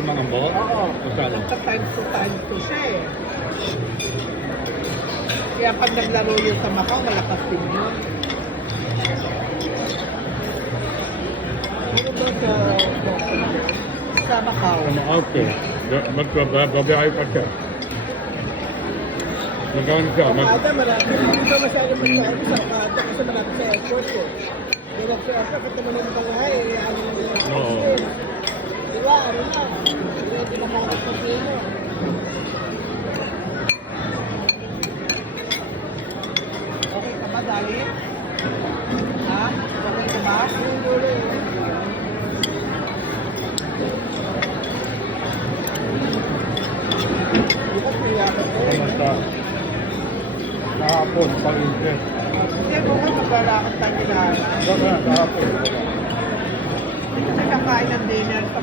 Timbang ang buhok? Oo. Magkano? Times 2 siya eh. Kaya pag naglaro yun sa Macau, malakas din yun. Ano ba sa Macau? Okay. Magbabiyahe pa siya. Magkano siya? Kada marami. Hindi ba masyado masyado sa kada kasi marami sa airport ko. Pero sa airport, kasi naman yung bahay, Oo. Diba, ano na? Hindi na makakot sa pino. Okay ka ba, Dali? Ha? Okay ka ba? Bukas kaya ka po. Kamusta? Kahapon, pag-interest. Hindi, bukas maglalakad tayo nila. Kahapon. Hindi kasi kakain ng dinner.